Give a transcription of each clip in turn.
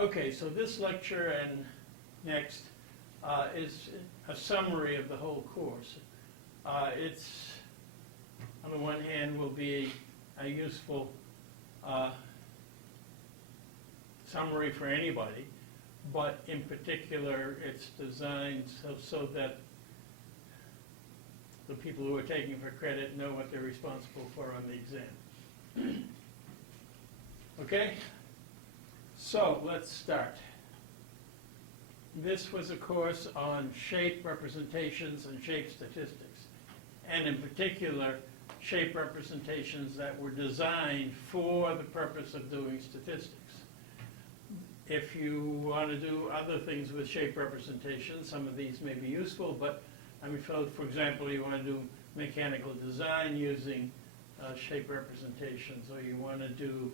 Okay, so this lecture and next is a summary of the whole course. It's, on the one hand, will be a useful summary for anybody, but in particular, it's designed so that the people who are taking for credit know what they're responsible for on the exam. Okay? So let's start. This was a course on shape representations and shape statistics, and in particular, shape representations that were designed for the purpose of doing statistics. If you want to do other things with shape representations, some of these may be useful, but I mean, for example, you want to do mechanical design using shape representations, or you want to do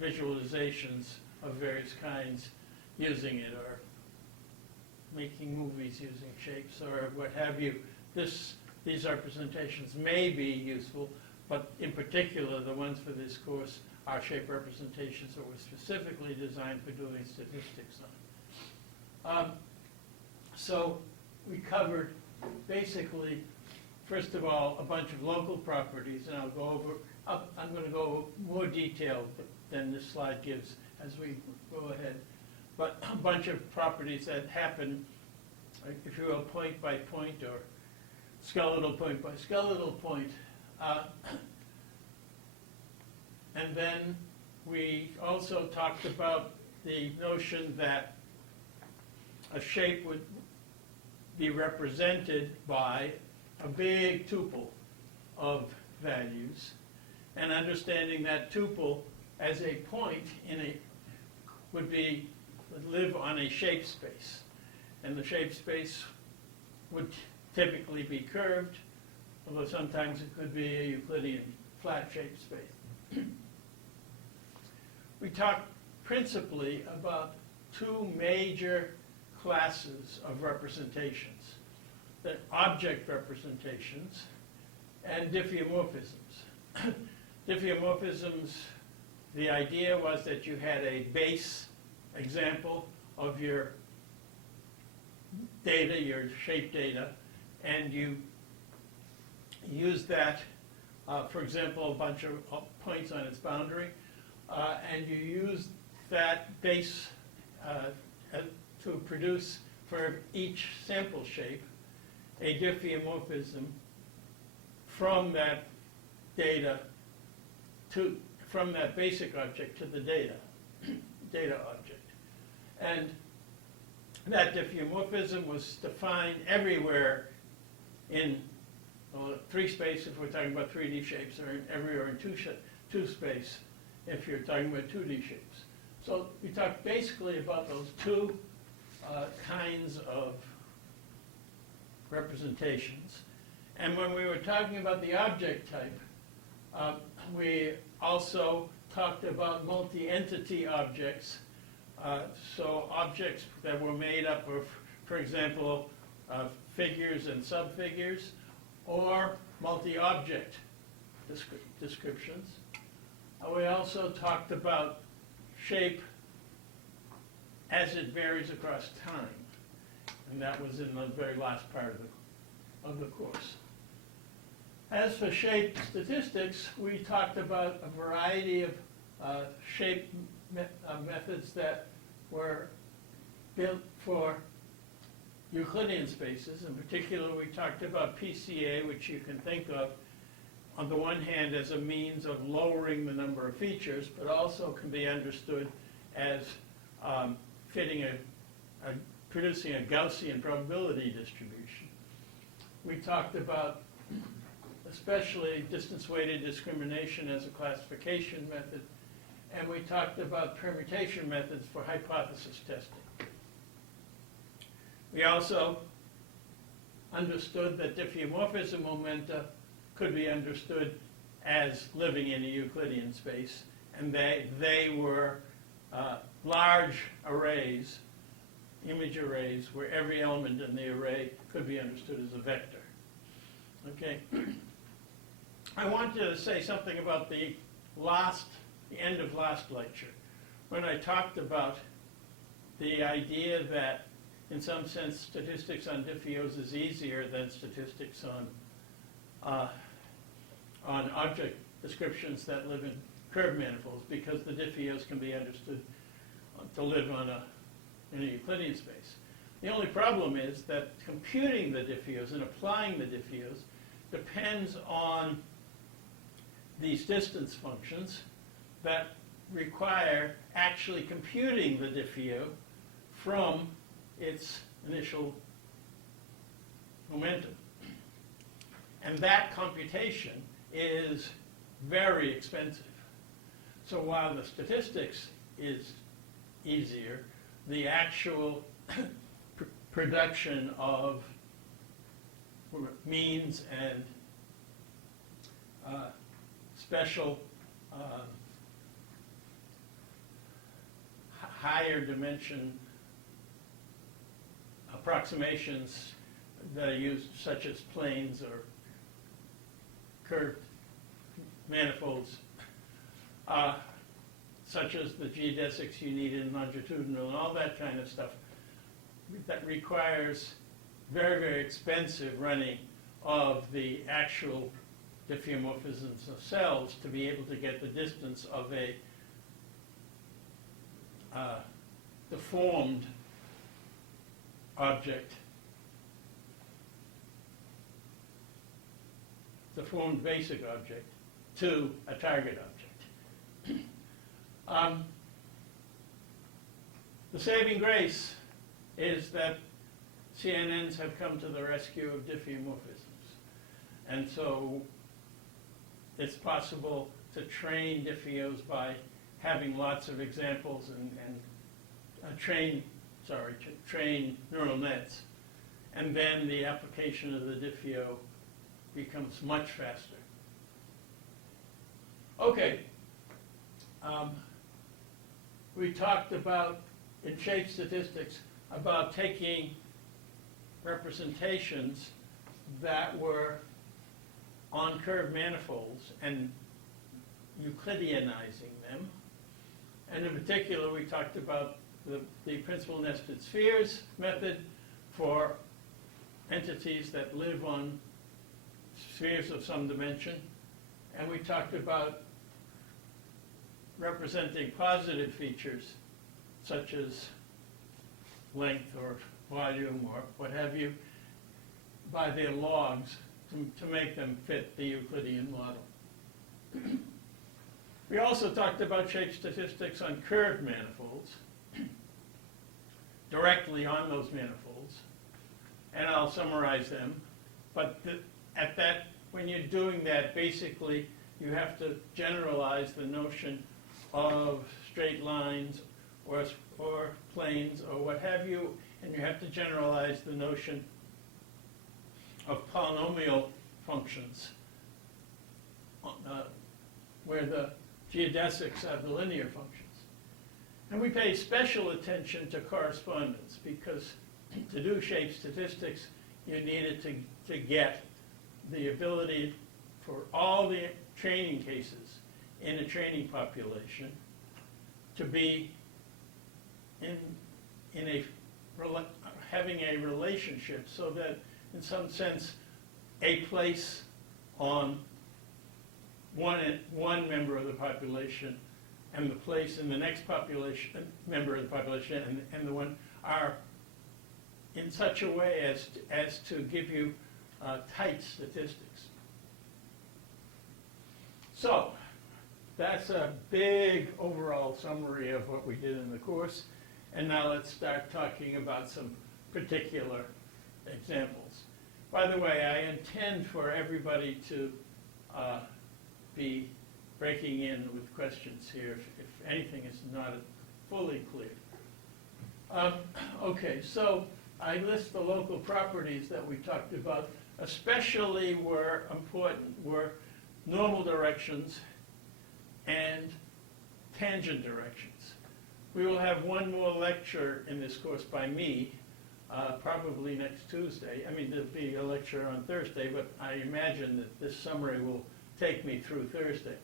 visualizations of various kinds using it, or making movies using shapes, or what have you. These representations may be useful, but in particular, the ones for this course are shape representations that were specifically designed for doing statistics on. So we covered basically, first of all, a bunch of local properties, and I'll go over, I'm going to go more detailed than this slide gives as we go ahead, but a bunch of properties that happen, if you will, point by point or skeletal point by skeletal point. And then we also talked about the notion that a shape would be represented by a big tuple of values, and understanding that tuple as a point would live on a shape space, and the shape space would typically be curved, although sometimes it could be a Euclidean flat shape space. We talked principally about two major classes of representations: the object representations and diffeomorphisms. Diffeomorphisms, the idea was that you had a base example of your data, your shape data, and you use that, for example, a bunch of points on its boundary, and you use that base to produce for each sample shape a diffeomorphism from that data from that basic object to the data object. And that diffeomorphism was defined everywhere in 3 space if we're talking about 3D shapes, or everywhere in 2 space if you're talking about 2D shapes. So we talked basically about those two kinds of representations. And when we were talking about the object type, we also talked about multi-entity objects. So objects that were made up of, for example, figures and subfigures, or multi-object descriptions. We also talked about shape as it varies across time, and that was in the very last part of the course. As for shape statistics, we talked about a variety of shape methods that were built for Euclidean spaces. In particular, we talked about PCA, which you can think of on the one hand as a means of lowering the number of features, but also can be understood as producing a Gaussian probability distribution. We talked about especially distance-weighted discrimination as a classification method, and we talked about permutation methods for hypothesis testing. We also understood that diffeomorphism momenta could be understood as living in a Euclidean space, and they were large arrays, image arrays, where every element in the array could be understood as a vector. Okay. I want to say something about the end of last lecture, when I talked about the idea that, in some sense, statistics on diffeos is easier than statistics on object descriptions that live in curved manifolds, because the diffeos can be understood to live in a Euclidean space. The only problem is that computing the diffeos and applying the diffeos depends on these distance functions that require actually computing the diffeo from its initial momentum. And that computation is very expensive. So while the statistics is easier, the actual production of means and special higher dimension approximations that are used, such as planes or curved manifolds, such as the geodesics you need in longitudinal and all that kind of stuff, that requires very, very expensive running of the actual diffeomorphisms of cells to be able to get the distance of a deformed object, deformed basic object, to a target object. The saving grace is that CNNs have come to the rescue of diffeomorphisms. And so it's possible to train diffeos by having lots of examples and train neural nets. And then the application of the diffeo becomes much faster. Okay. We talked about, in shape statistics, about taking representations that were on curved manifolds and Euclideanizing them. And in particular, we talked about the principal nested spheres method for entities that live on spheres of some dimension. And we talked about representing positive features, such as length or volume or what have you, by their logs to make them fit the Euclidean model. We also talked about shape statistics on curved manifolds, directly on those manifolds, and I'll summarize them. But when you're doing that, basically you have to generalize the notion of straight lines or planes or what have you, and you have to generalize the notion of polynomial functions, where the geodesics have the linear functions. And we pay special attention to correspondence, because to do shape statistics, you needed to get the ability for all the training cases in a training population to be having a relationship, so that in some sense a place on one member of the population and the place in the next member of the population and the one are in such a way as to give you tight statistics. So that's a big overall summary of what we did in the course. And now let's start talking about some particular examples. By the way, I intend for everybody to be breaking in with questions here if anything is not fully clear. Okay, so I list the local properties that we talked about, especially were important were normal directions and tangent directions. We will have one more lecture in this course by me, probably next Tuesday. I mean, there'll be a lecture on Thursday, but I imagine that this summary will take me through Thursday.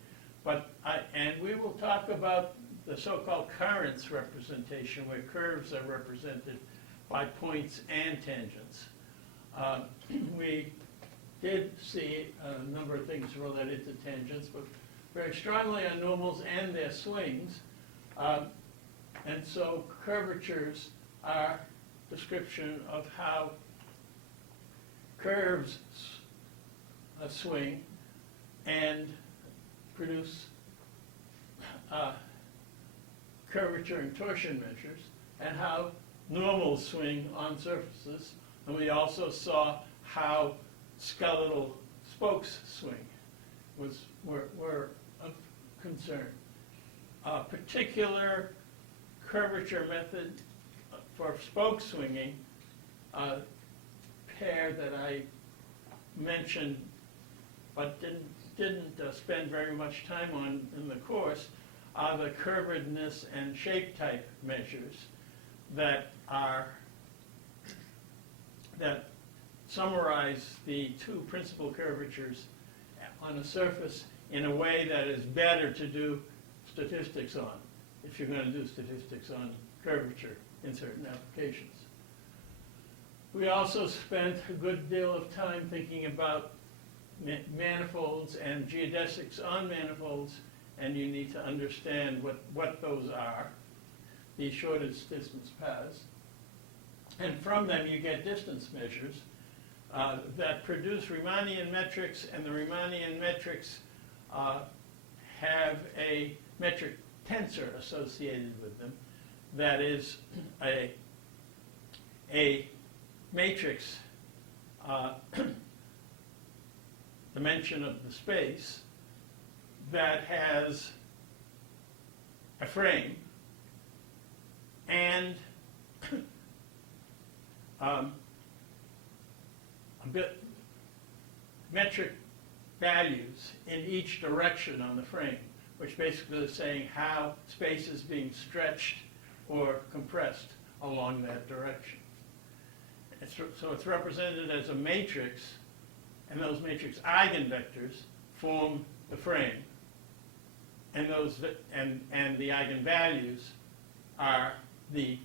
And we will talk about the so-called currents representation, where curves are represented by points and tangents. We did see a number of things related to tangents, but very strongly on normals and their swings. And so curvatures are description of how curves swing and produce curvature and torsion measures, and how normals swing on surfaces. And we also saw how skeletal spokes swing were of concern. A particular curvature method for spoke swinging, pair that I mentioned but didn't spend very much time on in the course, are the curvedness and shape type measures that summarize the two principal curvatures on a surface in a way that is better to do statistics on, if you're going to do statistics on curvature in certain applications. We also spent a good deal of time thinking about manifolds and geodesics on manifolds, and you need to understand what those are, the shortest distance paths. And from them you get distance measures that produce Riemannian metrics, and the Riemannian metrics have a metric tensor associated with them that is a matrix dimension of the space that has a frame and a bit metric values in each direction on the frame, which basically is saying how space is being stretched or compressed along that direction. So it's represented as a matrix, and those matrix eigenvectors form the frame, and and the eigenvalues are the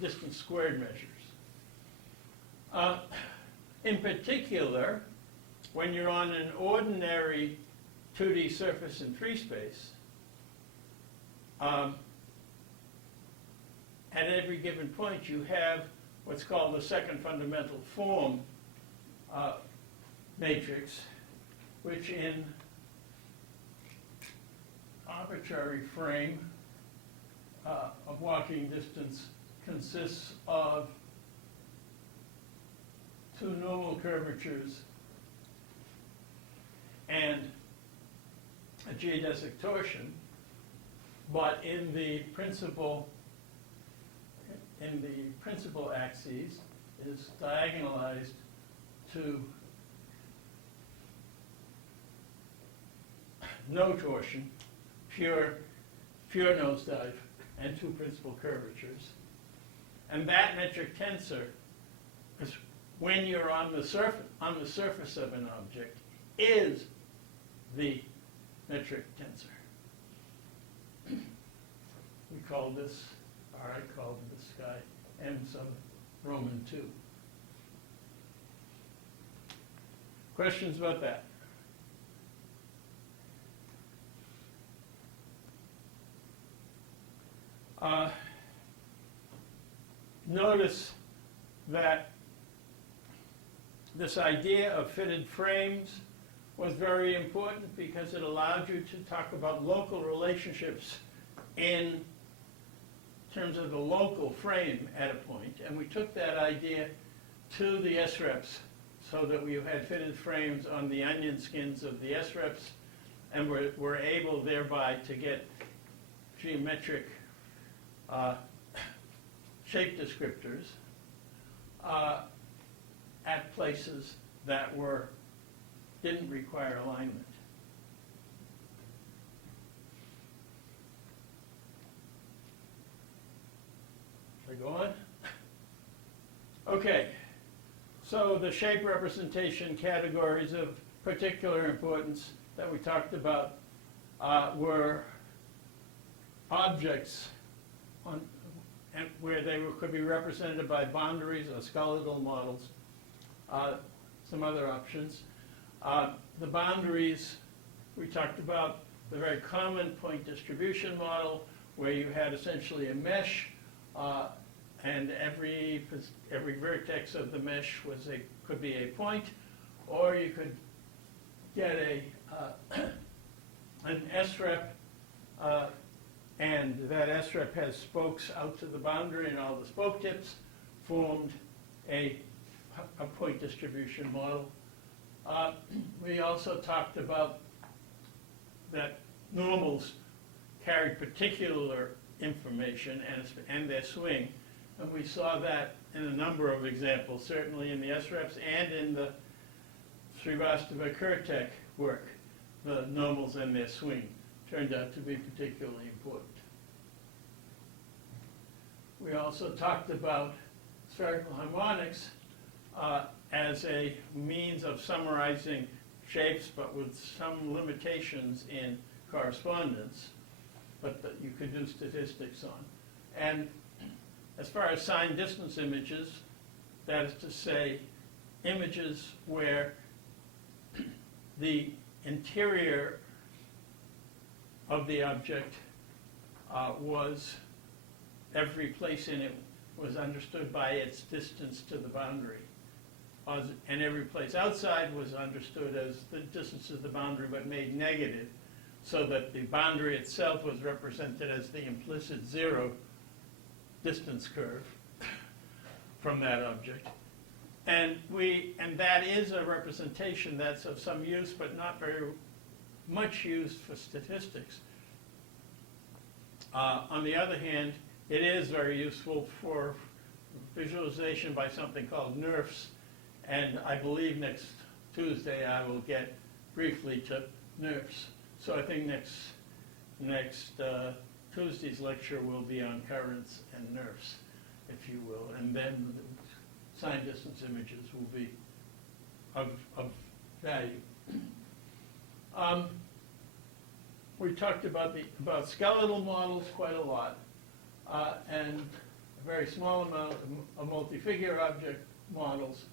distance squared measures. In particular, when you're on an ordinary 2D surface in free space, at every given point you have what's called the second fundamental form matrix, which in arbitrary frame of walking distance consists of two normal curvatures and a geodesic torsion, but in the principal axes is diagonalized to no torsion, pure nosedive, and two principal curvatures. And that metric tensor is when you're on the surface of an object is the metric tensor. We call this, or I called this guy M sub Roman 2. Questions about that? Notice that this idea of fitted frames was very important because it allowed you to talk about local relationships in terms of the local frame at a point. And we took that idea to the SREPs so that we had fitted frames on the onion skins of the SREPs, and were able thereby to get geometric shape descriptors at places that didn't require alignment. Should I go on? Okay, so the shape representation categories of particular importance that we talked about were objects and where they could be represented by boundaries or skeletal models. Some other options. The boundaries, we talked about the very common point distribution model, where you had essentially a mesh, and every vertex of the mesh could be a point, or you could get an SREP, and that SREP has spokes out to the boundary, and all the spoke tips formed a point distribution model. We also talked about that normals carried particular information and their swing, and we saw that in a number of examples, certainly in the SREPs and in the Srivastava-Kurtek work. The normals and their swing turned out to be particularly important. We also talked about spherical harmonics as a means of summarizing shapes, but with some limitations in correspondence, but that you could do statistics on. And as far as signed distance images, that is to say, images where the interior of the object every place in it was understood by its distance to the boundary. And every place outside was understood as the distance to the boundary, but made negative, so that the boundary itself was represented as the implicit zero distance curve from that object. And that is a representation that's of some use, but not very much used for statistics. On the other hand, it is very useful for visualization by something called NURFs, and I believe next Tuesday I will get briefly to NURFs. So I think next Tuesday's lecture will be on currents and NURFs, if you will, and then signed distance images will be of value. We talked about skeletal models quite a lot, and a very small amount of multi-figure object models,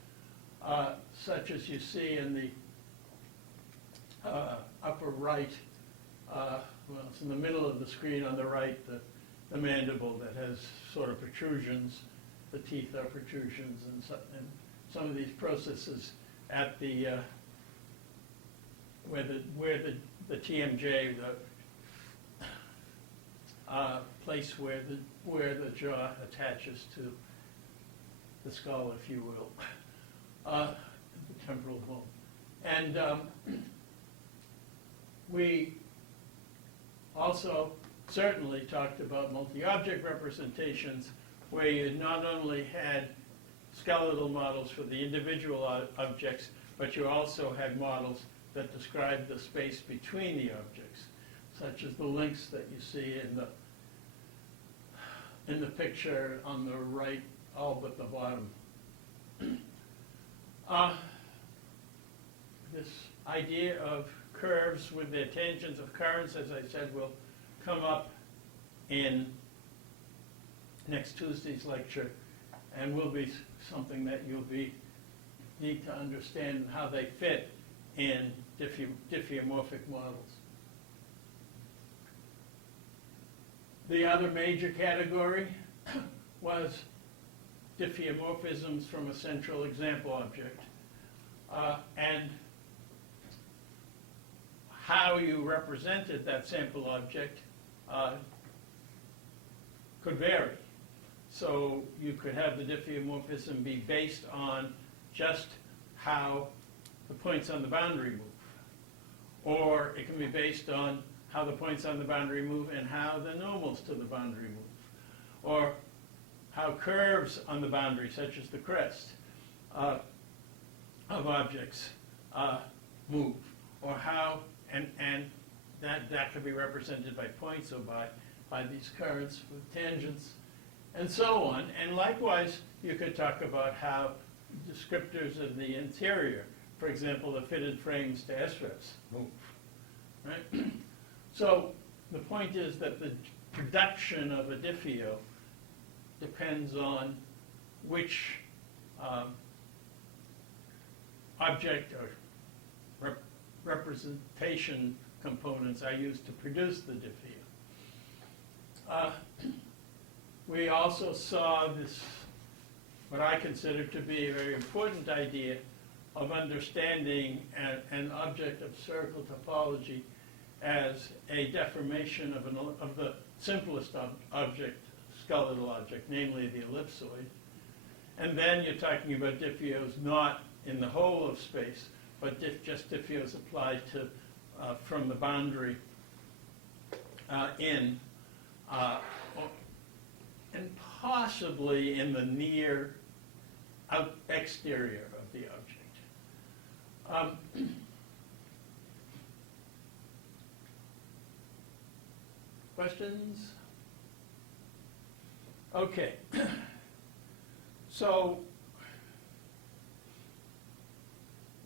such as you see in the upper right. Well, it's in the middle of the screen on the right, the mandible that has sort of protrusions. The teeth are protrusions, and some of these processes at the where the TMJ, the place where the jaw attaches to the skull, if you will, the temporal bone. And we also certainly talked about multi-object representations, where you not only had skeletal models for the individual objects, but you also had models that described the space between the objects, such as the links that you see in the picture on the right, all but the bottom. This idea of curves with their tangents of currents, as I said, will come up in next Tuesday's lecture, and will be something that you'll need to understand how they fit in diffeomorphic models. The other major category was diffeomorphisms from a central example object, and how you represented that sample object could vary. So you could have the diffeomorphism be based on just how the points on the boundary move, or it can be based on how the points on the boundary move and how the normals to the boundary move, or how curves on the boundary, such as the crest of objects, move, or how, and that could be represented by points or by these currents with tangents, and so on. And likewise, you could talk about how descriptors of the interior, for example, the fitted frames to SREPs, move, right? So the point is that the production of a diffeo depends on which object or representation components are used to produce the diffeo. We also saw this, what I consider to be a very important idea of understanding an object of spherical topology as a deformation of the simplest object, skeletal object, namely the ellipsoid. And then you're talking about diffeos not in the whole of space, but just diffeos applied to from the boundary in, and possibly in the near exterior of the object. Questions? Okay. So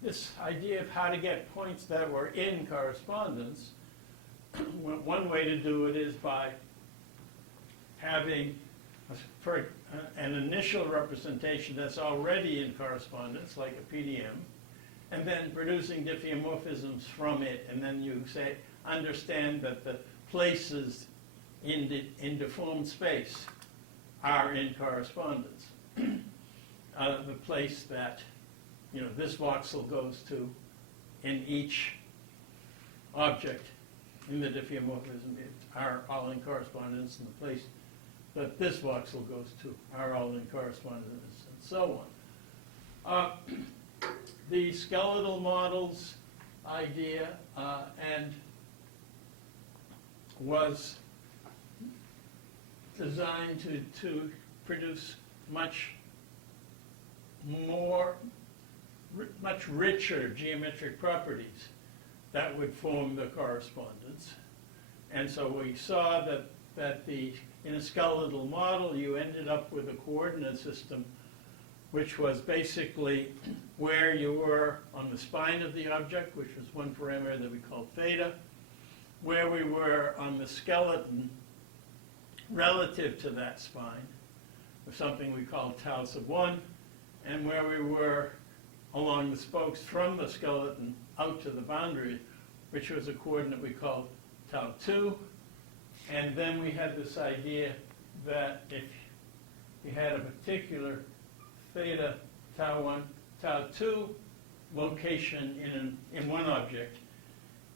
this idea of how to get points that were in correspondence, one way to do it is by having an initial representation that's already in correspondence, like a PDM, and then producing diffeomorphisms from it, and then you say, understand that the places in deformed space are in correspondence. The place that, this voxel goes to in each object in the diffeomorphism are all in correspondence, and the place that this voxel goes to are all in correspondence, and so on. The skeletal models idea and was designed to produce much richer geometric properties that would form the correspondence. And so we saw that in a skeletal model you ended up with a coordinate system which was basically where you were on the spine of the object, which was one parameter that we called theta, where we were on the skeleton relative to that spine, or something we called tau sub 1, and where we were along the spokes from the skeleton out to the boundary, which was a coordinate we called tau 2. And then we had this idea that if you had a particular theta tau 1, tau 2 location in one object,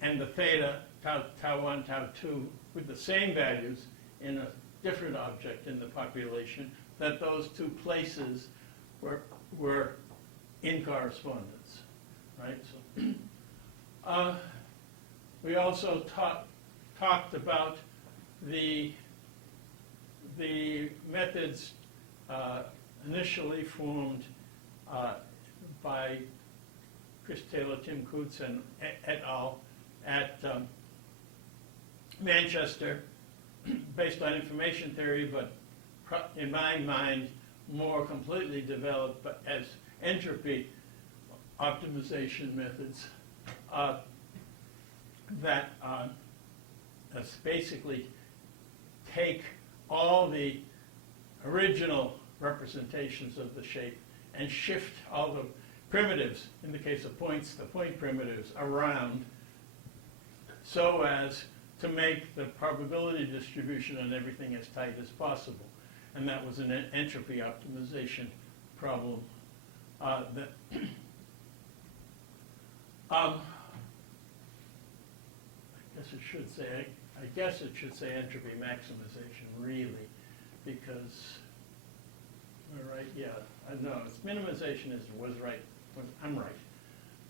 and the theta tau 1, tau 2 with the same values in a different object in the population, that those two places were in correspondence, right? So we also talked about the methods initially formed by Chris Taylor, Tim Coutts, and et al. At Manchester, based on information theory, but in my mind, more completely developed as entropy optimization methods that basically take all the original representations of the shape and shift all the primitives, in the case of points, the point primitives, around so as to make the probability distribution on everything as tight as possible. And that was an entropy optimization problem. I guess it should say entropy maximization, really, because, all right, yeah, no, it's minimization was right. I'm right.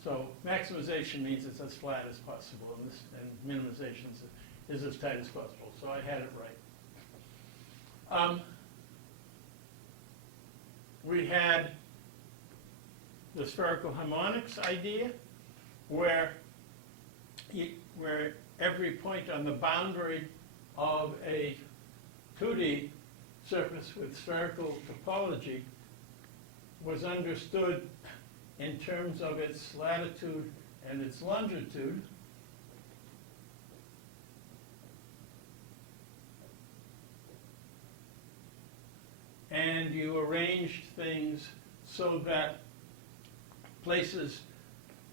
So maximization means it's as flat as possible, and minimization is as tight as possible. So I had it right. We had the spherical harmonics idea, where every point on the boundary of a 2D surface with spherical topology was understood in terms of its latitude and its longitude, you arranged things so that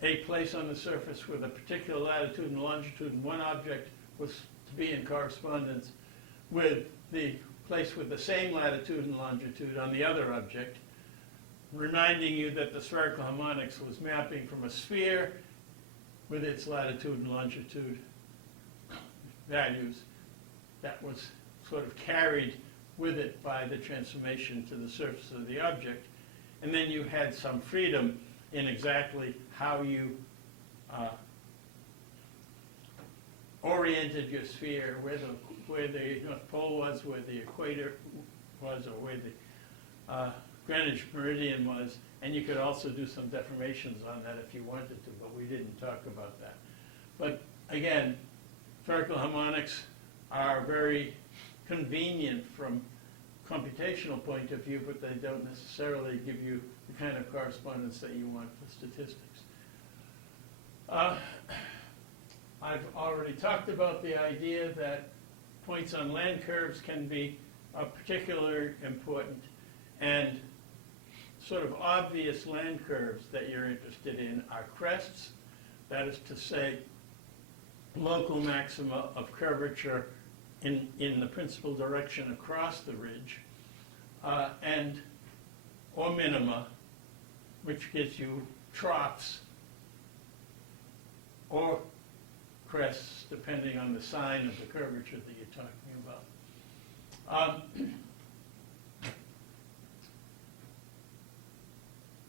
a place on the surface with a particular latitude and longitude in one object was to be in correspondence with the place with the same latitude and longitude on the other object, reminding you that the spherical harmonics was mapping from a sphere with its latitude and longitude values that was sort of carried with it by the transformation to the surface of the object. And then you had some freedom in exactly how you oriented your sphere, where the North Pole was, where the equator was, or where the Greenwich meridian was, and you could also do some deformations on that if you wanted to, but we didn't talk about that. But again, spherical harmonics are very convenient from computational point of view, but they don't necessarily give you the kind of correspondence that you want for statistics. I've already talked about the idea that points on land curves can be particularly important, and sort of obvious land curves that you're interested in are crests, that is to say, local maxima of curvature in the principal direction across the ridge, or minima, which gives you troughs or crests, depending on the sign of the curvature that you're talking about.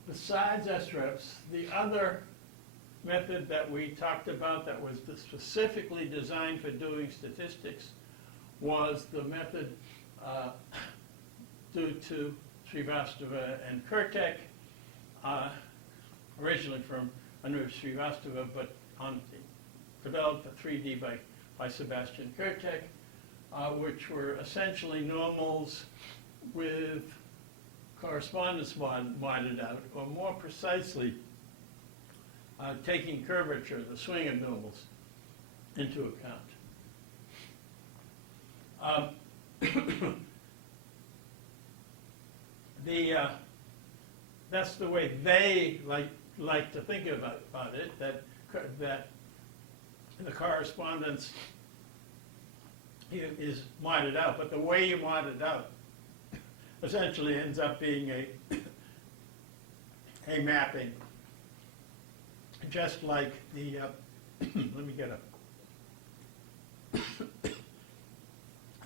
Besides SREFs, the other method that we talked about that was specifically designed for doing statistics was the method due to Srivastava and Kurtek, originally from Anuj Srivastava, but developed for 3D by Sebastian Kurtek, which were essentially normals with correspondence modded out, or more precisely, taking curvature, the swing of normals, into account. That's the way they like to think about it, that the correspondence is modded out, but the way you mod it out essentially ends up being a mapping, just like the, let me get a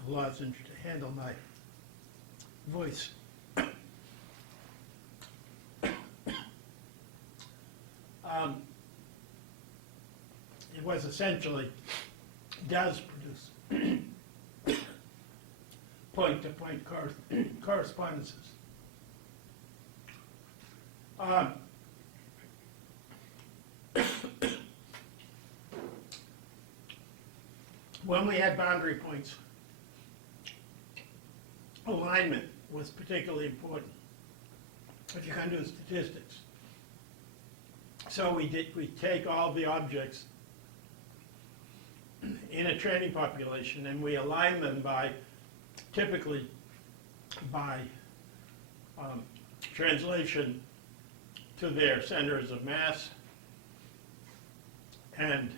lozenge to handle my voice. It was essentially, does produce point-to-point correspondences. When we had boundary points, alignment was particularly important if you're going to do statistics. So we take all the objects in a training population and we align them typically by translation to their centers of mass and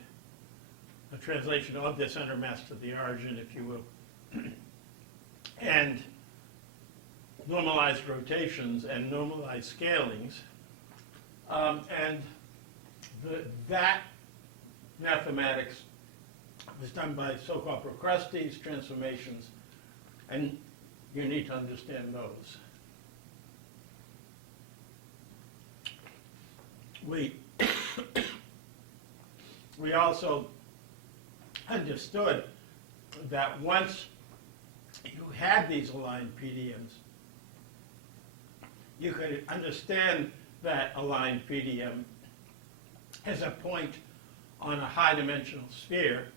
a translation of their center of mass to the origin, if you will, and normalized rotations and normalized scalings, and that mathematics was done by so-called Procrustes transformations, and you need to understand those. We also understood that once you had these aligned PDMs, you could understand that aligned PDM as a point on a high-dimensional sphere.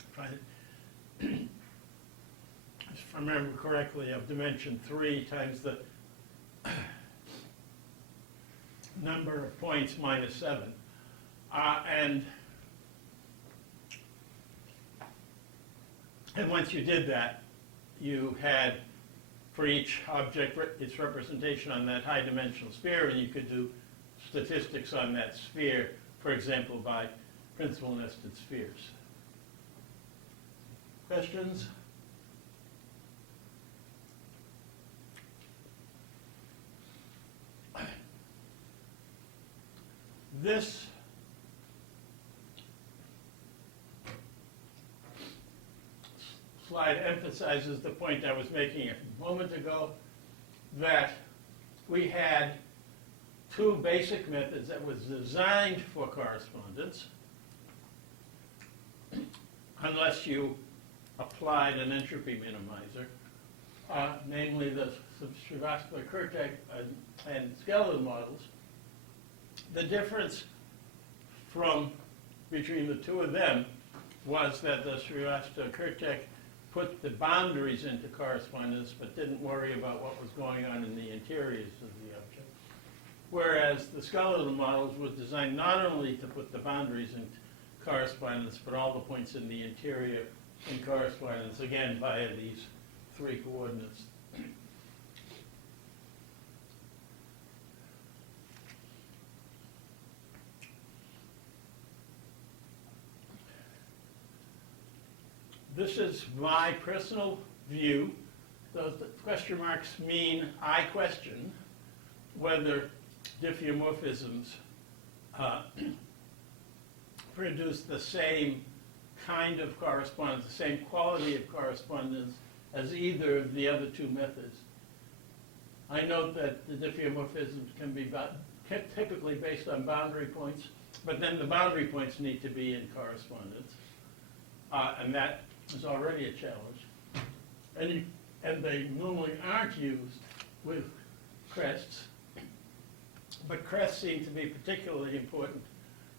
If I remember correctly, of dimension 3 times the number of points minus 7. And once you did that, you had for each object, its representation on that high-dimensional sphere, and you could do statistics on that sphere, for example, by principal nested spheres. Questions? This slide emphasizes the point I was making a moment ago, that we had two basic methods that was designed for correspondence, unless you applied an entropy minimizer, namely the Srivastava-Kurtek and skeletal models. The difference between the two of them was that the Srivastava-Kurtek put the boundaries into correspondence but didn't worry about what was going on in the interiors of the object. Whereas the skeletal models were designed not only to put the boundaries into correspondence, but all the points in the interior in correspondence, again, via these three coordinates. This is my personal view. Those question marks mean I question whether diffeomorphisms produce the same kind of correspondence, the same quality of correspondence as either of the other two methods. I note that the diffeomorphisms can be typically based on boundary points, but then the boundary points need to be in correspondence, and that is already a challenge. And they normally aren't used with crests, but crests seem to be particularly important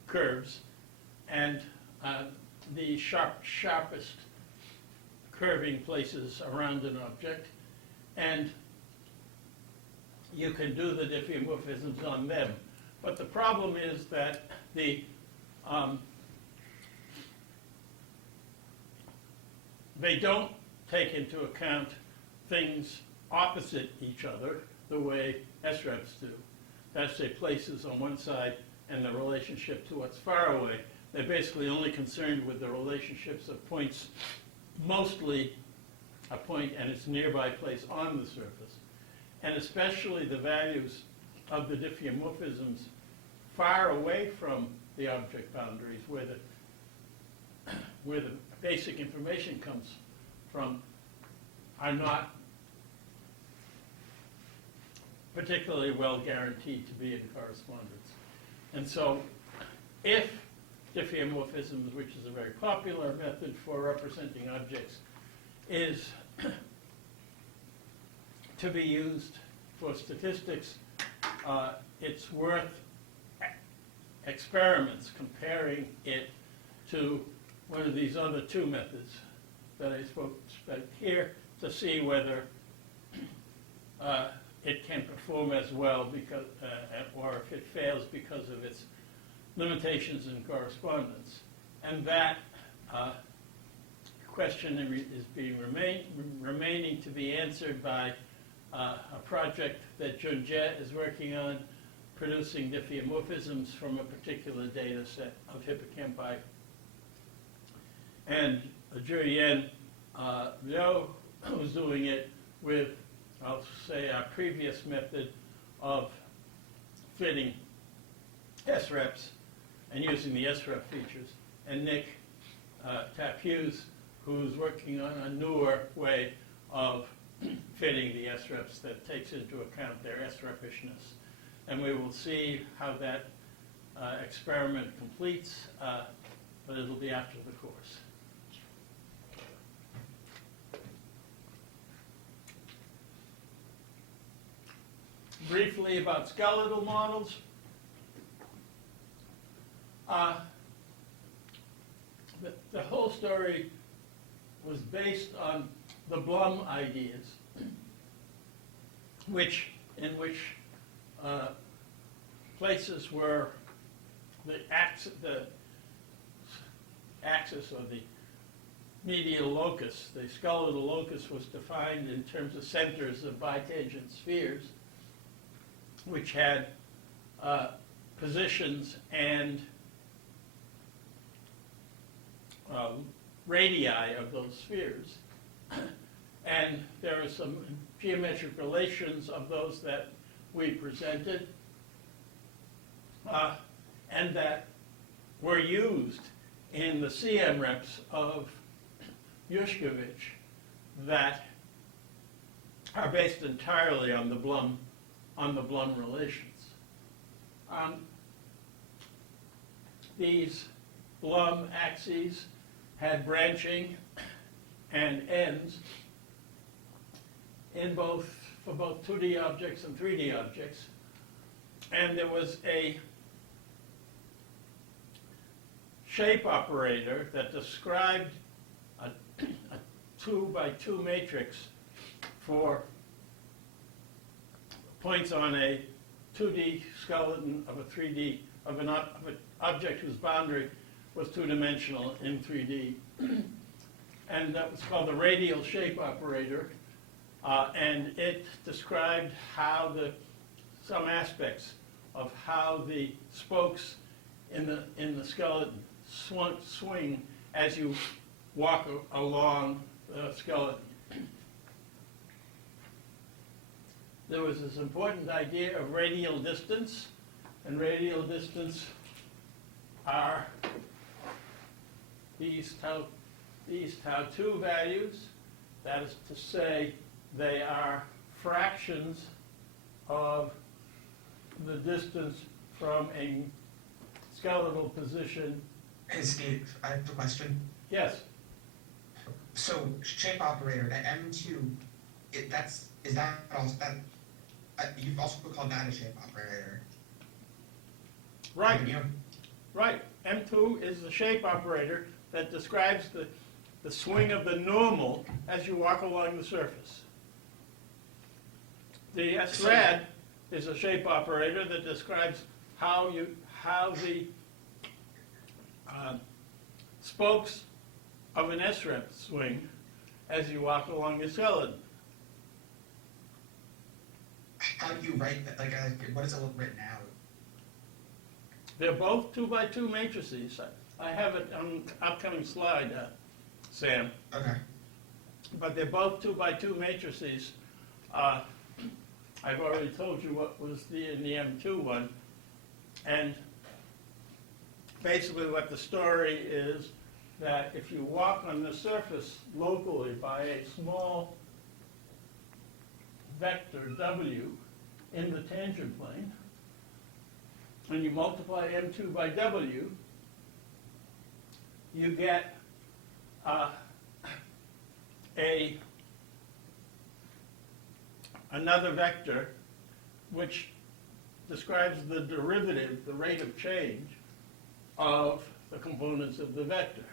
curves, and the sharpest curving places around an object, and you can do the diffeomorphisms on them. But the problem is that they don't take into account things opposite each other the way SREPs do. That's say places on one side and the relationship to what's far away. They're basically only concerned with the relationships of points, mostly a point and its nearby place on the surface, and especially the values of the diffeomorphisms far away from the object boundaries, where the basic information comes from, are not particularly well guaranteed to be in correspondence. And so if diffeomorphisms, which is a very popular method for representing objects, is to be used for statistics, it's worth experiments comparing it to one of these other two methods that I spoke here, to see whether it can perform as well because, or if it fails because of its limitations in correspondence. And that question is being remaining to be answered by a project that Junjie is working on, producing diffeomorphisms from a particular data set of hippocampi. And Julian Liu was doing it with, I'll say, our previous method of fitting SREPs and using the SREP features. And Nick Taphuse, who's working on a newer way of fitting the SREPs that takes into account their SREPishness. And we will see how that experiment completes, but it'll be after the course. Briefly about skeletal models. The whole story was based on the Blum ideas, in which places where the axis or the medial locus. The skeletal locus was defined in terms of centers of bitangent spheres, which had positions and radii of those spheres. And there are some geometric relations of those that we presented and that were used in the CM reps of Yushkevich that are based entirely on the Blum relations. These Blum axes had branching and ends for both 2D objects and 3D objects, and there was a shape operator that described a 2x2 matrix for points on a 2D skeleton of a 3D, of an object whose boundary was two-dimensional in 3D. And that was called the radial shape operator. And it described how some aspects of how the spokes in the skeleton swing as you walk along the skeleton. There was this important idea of radial distance, and radial distance are these tau 2 values. That is to say, they are fractions of the distance from a skeletal position. Hey Steve, I have a question. Yes. So shape operator, that M2, is that also that? You've also called that a shape operator. Right. Haven't you? Right. M2 is the shape operator that describes the swing of the normal as you walk along the surface. The SRAD is a shape operator that describes how the spokes of an SRAD swing as you walk along the skeleton. How do you write that? Like, what is it written out? They're both 2x2 matrices. I have it on an upcoming slide, Sam. Okay. But they're both 2x2 matrices. I've already told you what was in the M2 one. And basically what the story is that if you walk on the surface locally by a small vector W in the tangent plane, and you multiply M2 by W, you get another vector which describes the derivative, the rate of change of the components of the vector.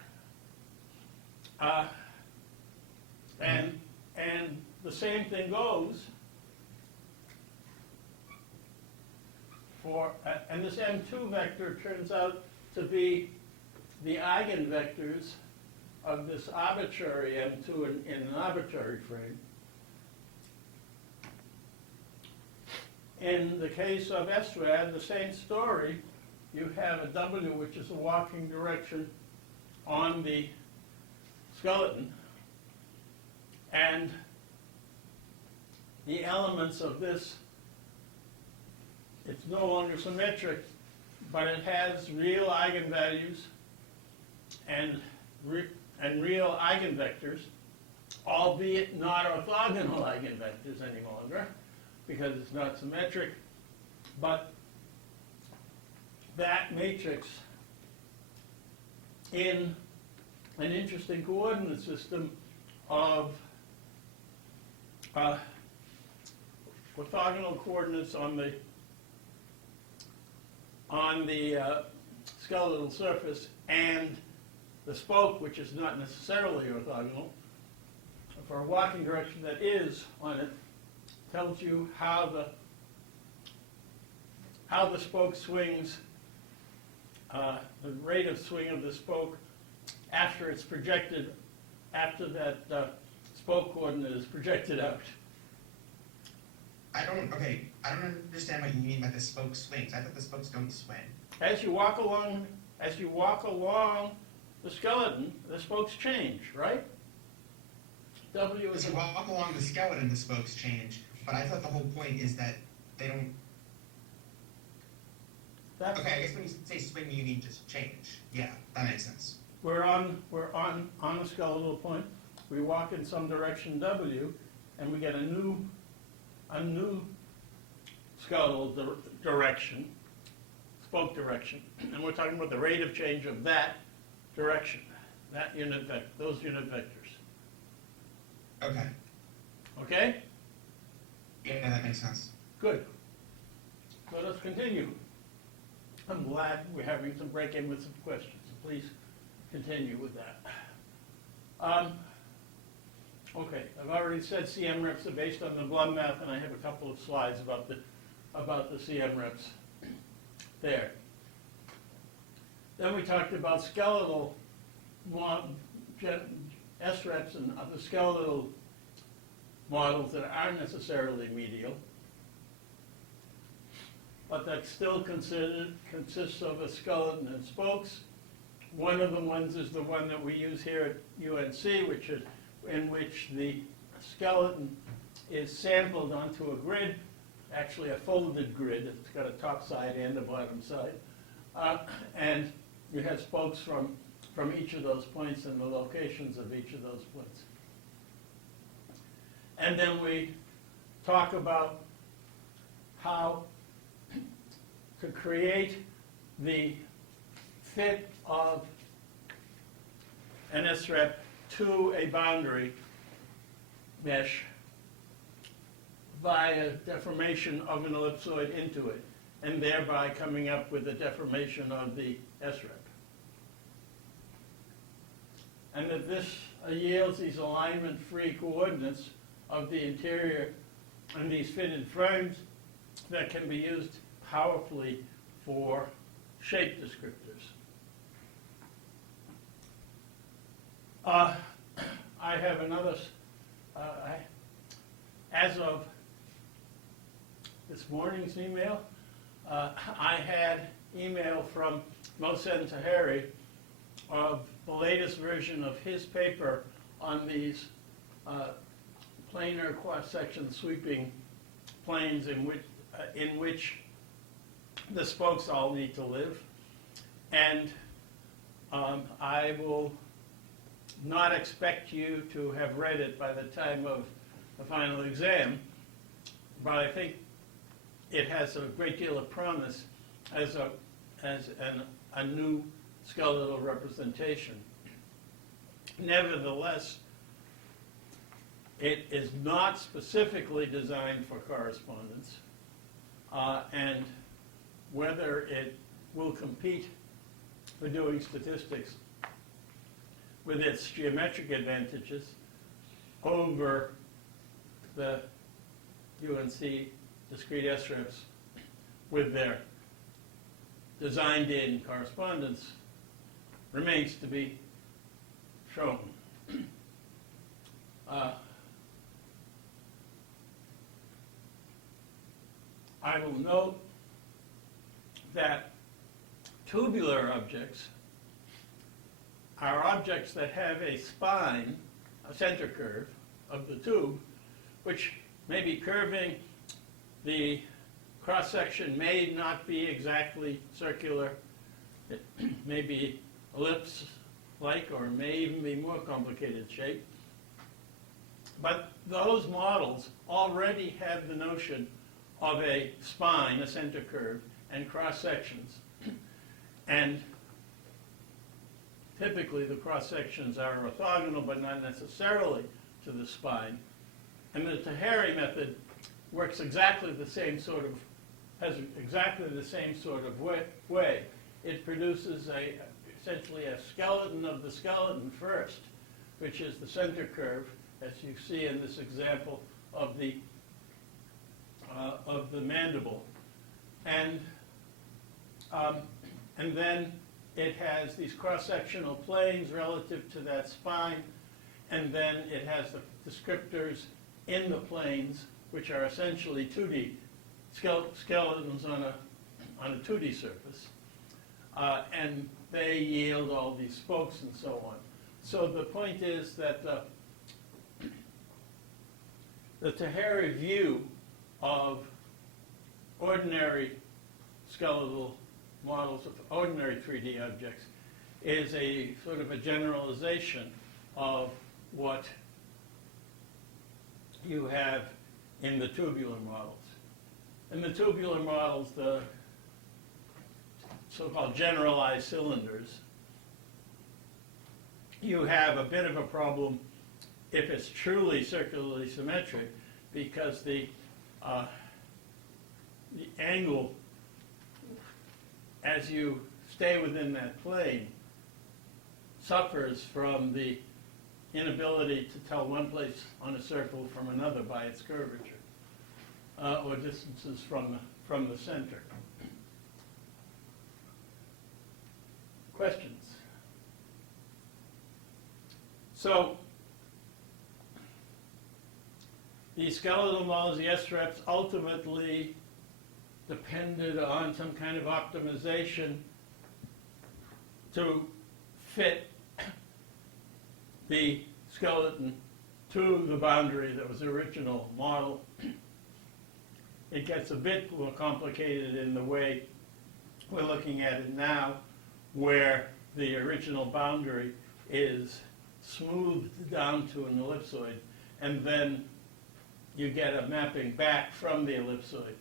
And the same thing goes for, and this M2 vector turns out to be the eigenvectors of this arbitrary M2 in an arbitrary frame. In the case of SRAD, the same story. You have a W, which is a walking direction on the skeleton, and the elements of this, it's no longer symmetric, but it has real eigenvalues and real eigenvectors, albeit not orthogonal eigenvectors any longer, because it's not symmetric. But that matrix in an interesting coordinate system of orthogonal coordinates on the skeletal surface and the spoke, which is not necessarily orthogonal, for a walking direction that is on it, tells you how the spoke swings, the rate of swing of the spoke after it's projected after that spoke coordinate is projected out. I don't understand what you mean by the spoke swings. I thought the spokes don't swing. As you walk along the skeleton, the spokes change, right? W As is you walk along the skeleton, the spokes change, but I thought the whole point is that they don't. that's, Okay, I guess when you say swing, you mean just change. Yeah, that makes sense. we're on a skeletal point. We walk in some direction W, and we get a new skeletal direction, spoke direction, and we're talking about the rate of change of that direction, those unit vectors. Okay. Okay? Yeah, that makes sense. Good. So let's continue. I'm glad we're having some break-in with some questions, so please continue with that. Okay, I've already said CM reps are based on the Blum math, and I have a couple of slides about the CM reps there. Then we talked about skeletal S reps and other skeletal models that aren't necessarily medial, but that still consists of a skeleton and spokes. One of the ones is the one that we use here at UNC, in which the skeleton is sampled onto a grid, actually a folded grid. It's got a top side and a bottom side. And you have spokes from each of those points and the locations of each of those points. And then we talk about how to create the fit of an SREP to a boundary mesh via deformation of an ellipsoid into it, and thereby coming up with the deformation of the SREP. And that this yields these alignment-free coordinates of the interior and these fitted frames that can be used powerfully for shape descriptors. I have another, as of this morning's email, I had email from Mohsen Taheri of the latest version of his paper on these planar cross-section sweeping planes in which the spokes all need to live. And I will not expect you to have read it by the time of the final exam, but I think it has a great deal of promise as a new skeletal representation. Nevertheless, it is not specifically designed for correspondence, and whether it will compete for doing statistics with its geometric advantages over the UNC discrete SREPs with their designed-in correspondence remains to be shown. I will note that tubular objects are objects that have a spine, a center curve of the tube, which may be curving. The cross-section may not be exactly circular. It may be ellipse-like, or may even be more complicated shape. But those models already have the notion of a spine, a center curve, and cross-sections. And typically the cross-sections are orthogonal, but not necessarily to the spine. And the Taheri method works exactly the same sort of, has exactly the same sort of way. It produces essentially a skeleton of the skeleton first, which is the center curve, as you see in this example of the mandible. And then it has these cross-sectional planes relative to that spine, and then it has the descriptors in the planes, which are essentially 2D skeletons on a 2D surface, and they yield all these spokes and so on. So the point is that the Teheri view of ordinary skeletal models of ordinary 3D objects is a sort of a generalization of what you have in the tubular models. In the tubular models, the so-called generalized cylinders, you have a bit of a problem if it's truly circularly symmetric, because the angle, as you stay within that plane, suffers from the inability to tell one place on a circle from another by its curvature, or distances from the center. Questions? So, the skeletal models, the SREPs, ultimately depended on some kind of optimization to fit the skeleton to the boundary that was the original model. It gets a bit more complicated in the way we're looking at it now, where the original boundary is smoothed down to an ellipsoid, and then you get a mapping back from the ellipsoid.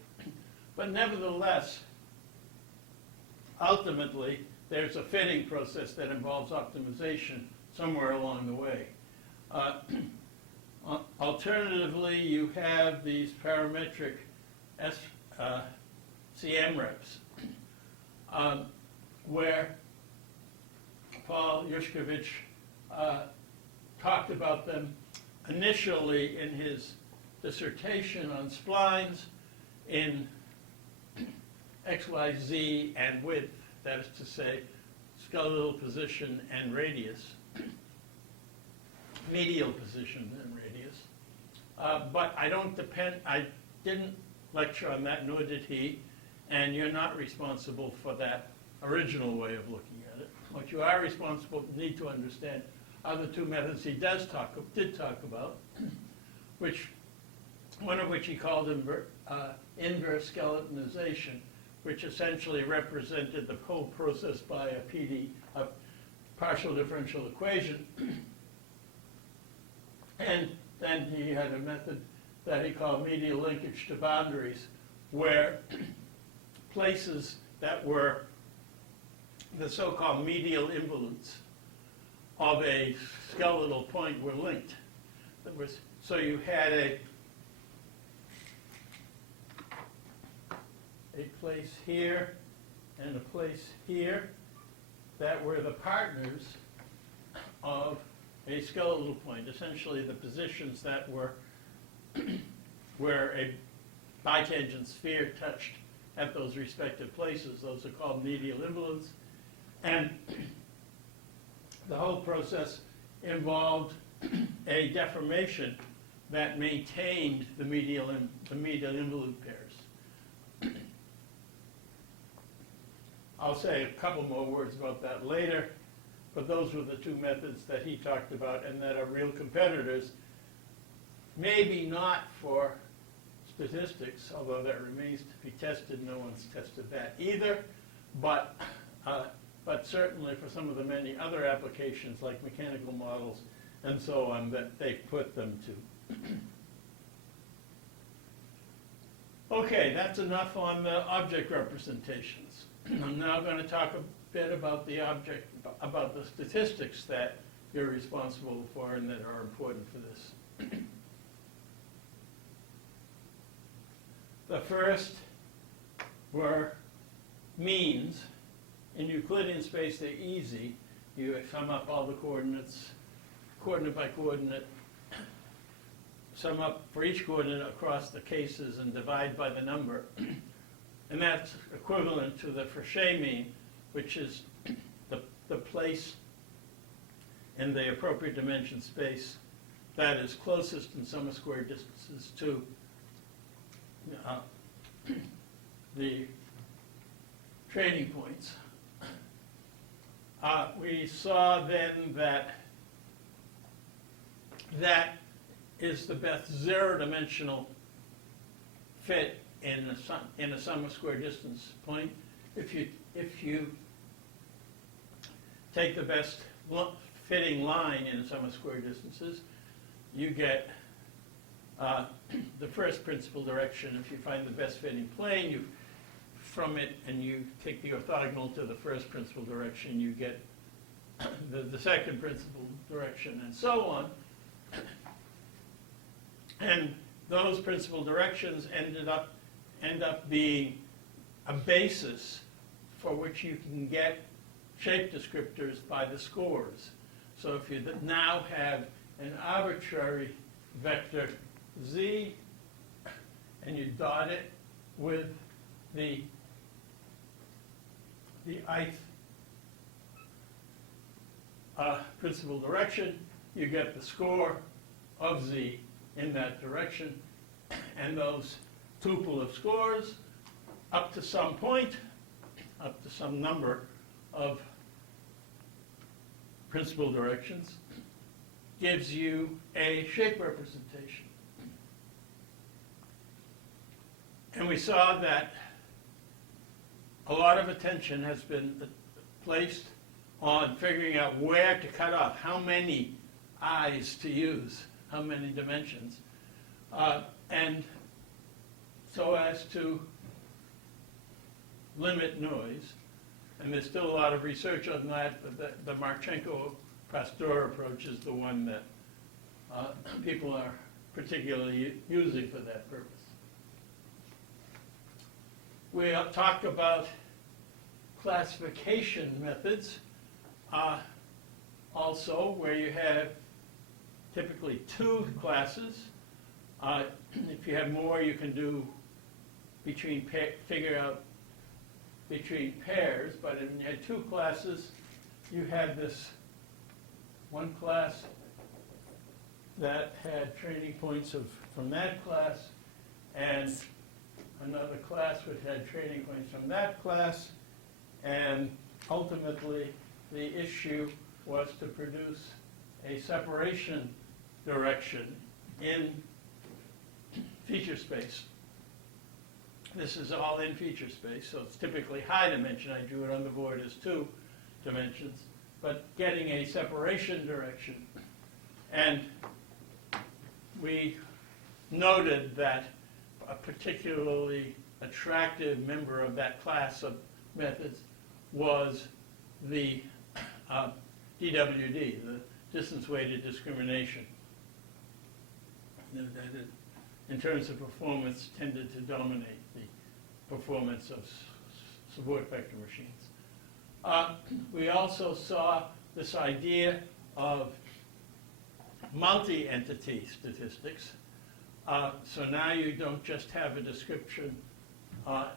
But nevertheless, ultimately, there's a fitting process that involves optimization somewhere along the way. Alternatively, you have these parametric CMREPs, where Paul Yushkevich talked about them initially in his dissertation on splines in X, Y, Z, and width, that is to say, skeletal position and radius, medial position and radius. But I didn't lecture on that, nor did he, and you're not responsible for that original way of looking at it. What you are responsible, need to understand, are the two methods he did talk about, one of which he called inverse skeletonization, which essentially represented the whole process by a partial differential equation. And then he had a method that he called medial linkage to boundaries, where places that were the so-called medial involutes of a skeletal point were linked. So you had a place here and a place here that were the partners of a skeletal point, essentially the positions that were where a bitangent sphere touched at those respective places. Those are called medial involutes. And the whole process involved a deformation that maintained the medial involute pairs. I'll say a couple more words about that later, but those were the two methods that he talked about and that are real competitors. Maybe not for statistics, although that remains to be tested. No one's tested that either, but certainly for some of the many other applications like mechanical models and so on that they put them to. Okay, that's enough on the object representations. I'm now going to talk a bit about the statistics that you're responsible for and that are important for this. The first were means. In Euclidean space, they're easy. You sum up all the coordinates, coordinate by coordinate, sum up for each coordinate across the cases and divide by the number. And that's equivalent to the Frechet mean, which is the place in the appropriate dimension space that is closest in sum of square distances to uh, the training points. We saw then that that is the best zero-dimensional fit in a sum of square distance point. If you take the best fitting line in a sum of square distances, you get the first principal direction. If you find the best fitting plane, you from it and you take the orthogonal to the first principal direction, you get the second principal direction, and so on. And those principal directions end up being a basis for which you can get shape descriptors by the scores. So if you now have an arbitrary vector z, and you dot it with the ith principal direction, you get the score of z in that direction, and those tuple of scores up to some point, up to some number of principal directions, gives you a shape representation. And we saw that a lot of attention has been placed on figuring out where to cut off, how many eyes to use, how many dimensions, and so as to limit noise. And there's still a lot of research on that, but the Marchenko-Pasteur approach is the one that people are particularly using for that purpose. We talked about classification methods, also, where you have typically two classes. If you have more, you can do figure out between pairs, but when you had two classes, you had this one class that had training points from that class, and another class which had training points from that class, and ultimately the issue was to produce a separation direction in feature space. This is all in feature space, so it's typically high dimension. I drew it on the board as 2 dimensions, but getting a separation direction. And we noted that a particularly attractive member of that class of methods was the DWD, the distance-weighted discrimination. That in terms of performance, tended to dominate the performance of support vector machines. We also saw this idea of multi-entity statistics. So now you don't just have a description of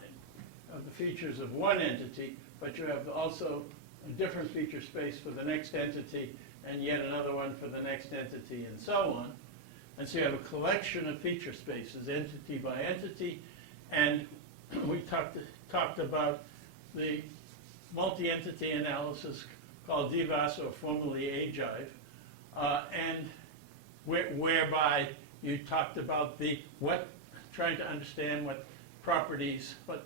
the features of one entity, but you have also a different feature space for the next entity, and yet another one for the next entity, and so on. And so you have a collection of feature spaces, entity by entity, and we talked about the multi-entity analysis called DVAS, or formerly AGIVE, and whereby you talked about trying to understand what properties, what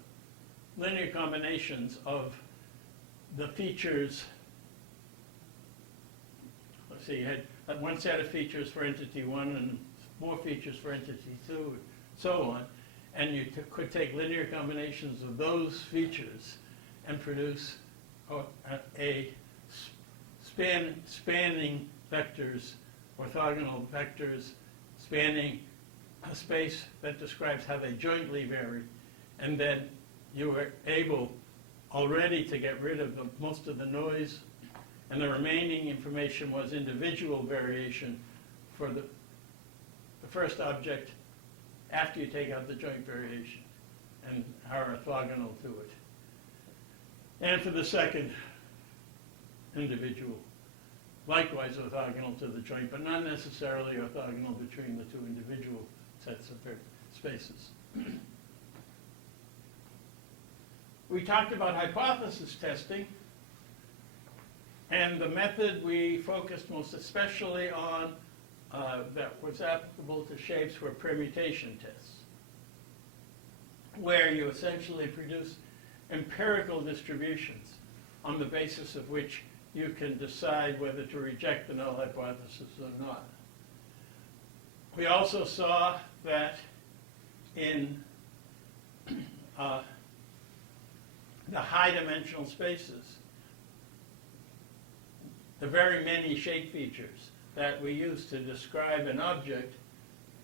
linear combinations of the features. Let's see, you had one set of features for entity 1 and more features for entity 2, so on. And you could take linear combinations of those features and produce a spanning vectors, orthogonal vectors, spanning a space that describes how they jointly vary. And then you were able already to get rid of most of the noise, and the remaining information was individual variation for the first object after you take out the joint variation and are orthogonal to it. And for the second individual likewise orthogonal to the joint, but not necessarily orthogonal between the two individual sets of spaces. We talked about hypothesis testing, and the method we focused most especially on that was applicable to shapes were permutation tests, where you essentially produce empirical distributions on the basis of which you can decide whether to reject the null hypothesis or not. We also saw that in the high-dimensional spaces, the very many shape features that we use to describe an object,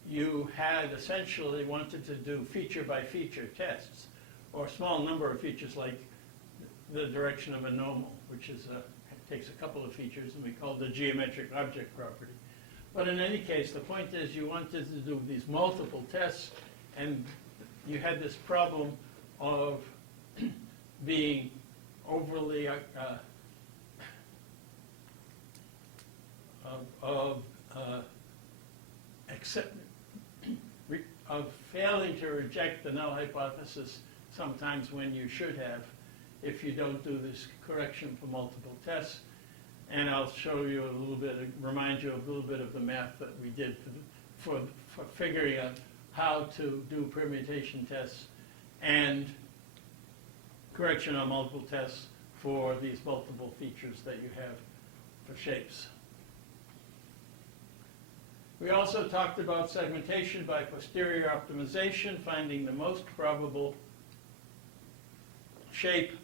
you had essentially wanted to do feature-by-feature tests, or a small number of features like the direction of a normal, which is takes a couple of features, and we call the geometric object property. But in any case, the point is you wanted to do these multiple tests, and you had this problem of being overly of failing to reject the null hypothesis sometimes when you should have, if you don't do this correction for multiple tests. And I'll show you a little bit, remind you a little bit of the math that we did for figuring out how to do permutation tests and correction on multiple tests for these multiple features that you have for shapes. We also talked about segmentation by posterior optimization, finding the most probable shape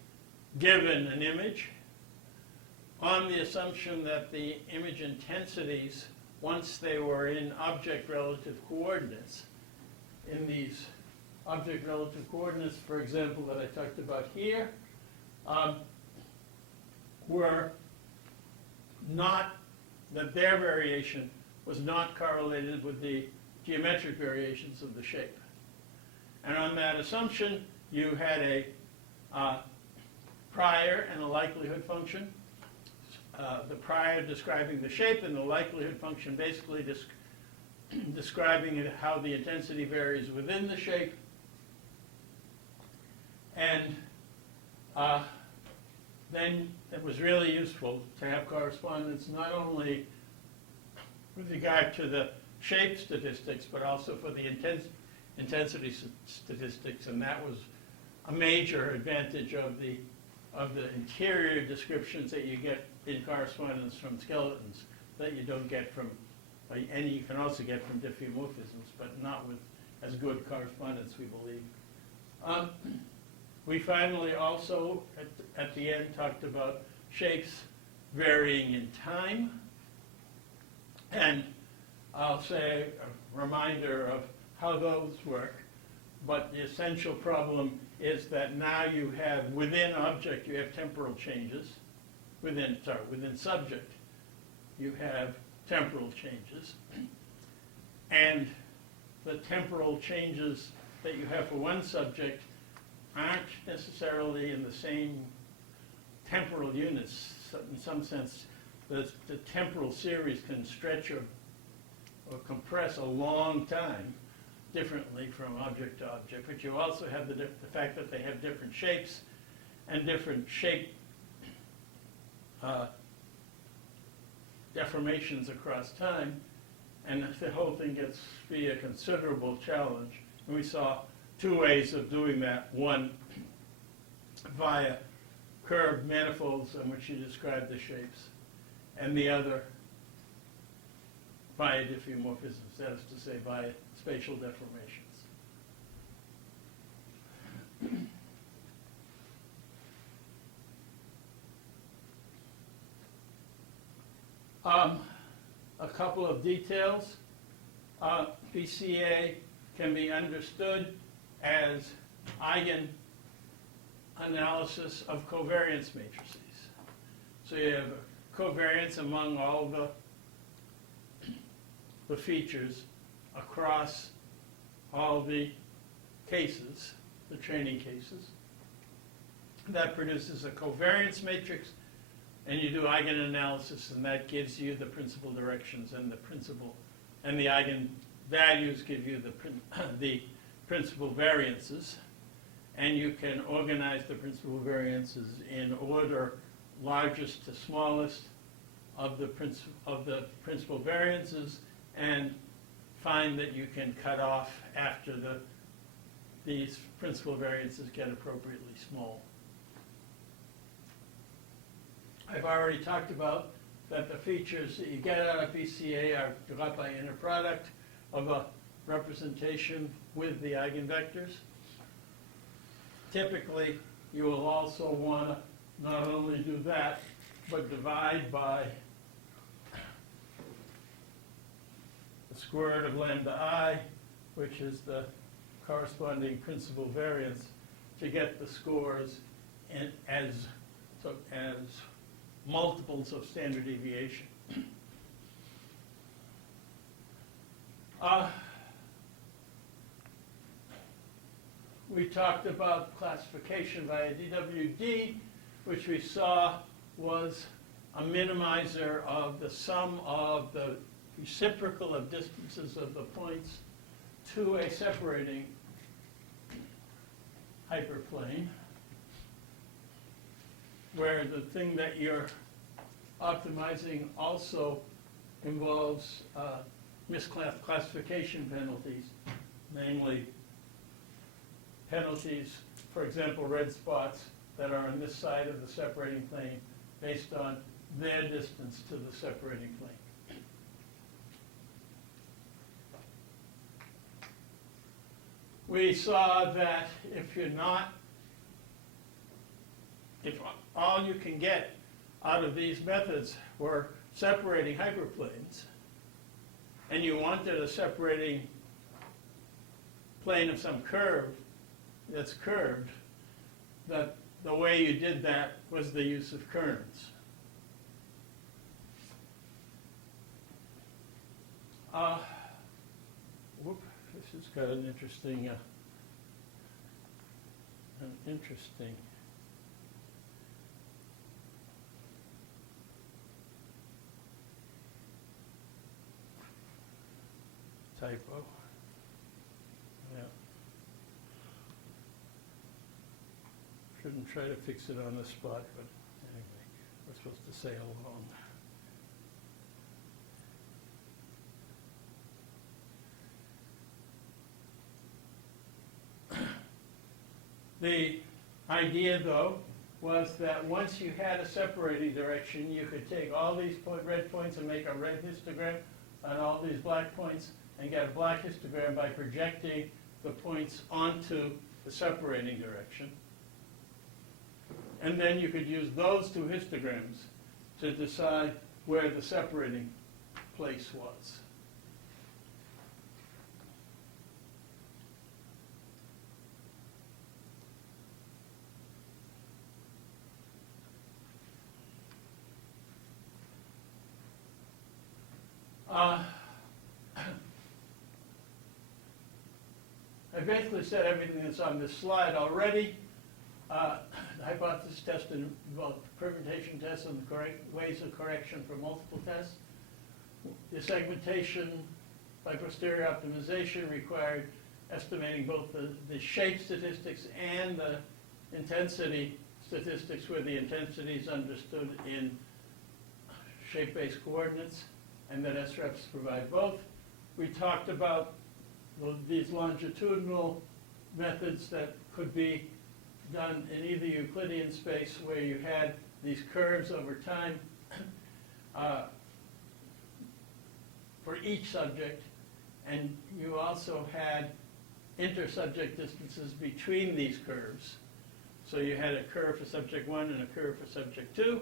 given an image, on the assumption that the image intensities, once they were in object relative coordinates, in these object relative coordinates, for example, that I talked about here, were not, that their variation was not correlated with the geometric variations of the shape. And on that assumption, you had a prior and a likelihood function. The prior describing the shape, and the likelihood function basically describing how the intensity varies within the shape. And then it was really useful to have correspondence not only with regard to the shape statistics, but also for the intensity statistics, and that was a major advantage of the interior descriptions that you get in correspondence from skeletons that you don't get from, and you can also get from diffeomorphisms, but not with as good correspondence, we believe. We finally also, at the end, talked about shapes varying in time. And I'll say a reminder of how those work. But the essential problem is that now you have, within object, you have temporal changes. Within subject, you have temporal changes. And the temporal changes that you have for one subject aren't necessarily in the same temporal units. In some sense, the temporal series can stretch or compress a long time differently from object to object. But you also have the fact that they have different shapes and different shape deformations across time, and the whole thing gets to be a considerable challenge. And we saw two ways of doing that. One, via curved manifolds in which you describe the shapes, and the other via diffeomorphisms, that is to say, via spatial deformations. A couple of details. BCA can be understood as eigenanalysis of covariance matrices. So you have covariance among all the features across all the cases, the training cases. That produces a covariance matrix and you do eigenanalysis, and that gives you the principal directions and the eigenvalues give you the principal variances. And you can organize the principal variances in order largest to smallest of the principal variances, and find that you can cut off after these principal variances get appropriately small. I've already talked about that the features that you get out of BCA are derived by inner product of a representation with the eigenvectors. Typically, you will also want to not only do that, but divide by the square root of lambda I, which is the corresponding principal variance, to get the scores as multiples of standard deviation. We talked about classification via DWD, which we saw was a minimizer of the sum of the reciprocal of distances of the points to a separating hyperplane, where the thing that you're optimizing also involves misclassification penalties, namely penalties, for example, red spots that are on this side of the separating plane based on their distance to the separating plane. We saw that if all you can get out of these methods were separating hyperplanes, and you wanted a separating plane of some curve that's curved, that the way you did that was the use of kerns. This has got an interesting typo. Yeah. Shouldn't try to fix it on the spot, but anyway, we're supposed to say along. The idea, though, was that once you had a separating direction, you could take all these red points and make a red histogram, and all these black points and get a black histogram by projecting the points onto the separating direction. And then you could use those two histograms to decide where the separating place was. I basically said everything that's on this slide already. The hypothesis test involved permutation tests and the correct ways of correction for multiple tests. The segmentation by posterior optimization required estimating both the shape statistics and the intensity statistics, where the intensity is understood in shape-based coordinates, and that SREPs provide both. We talked about these longitudinal methods that could be done in either Euclidean space, where you had these curves over time for each subject, and you also had inter-subject distances between these curves. So you had a curve for subject 1 and a curve for subject 2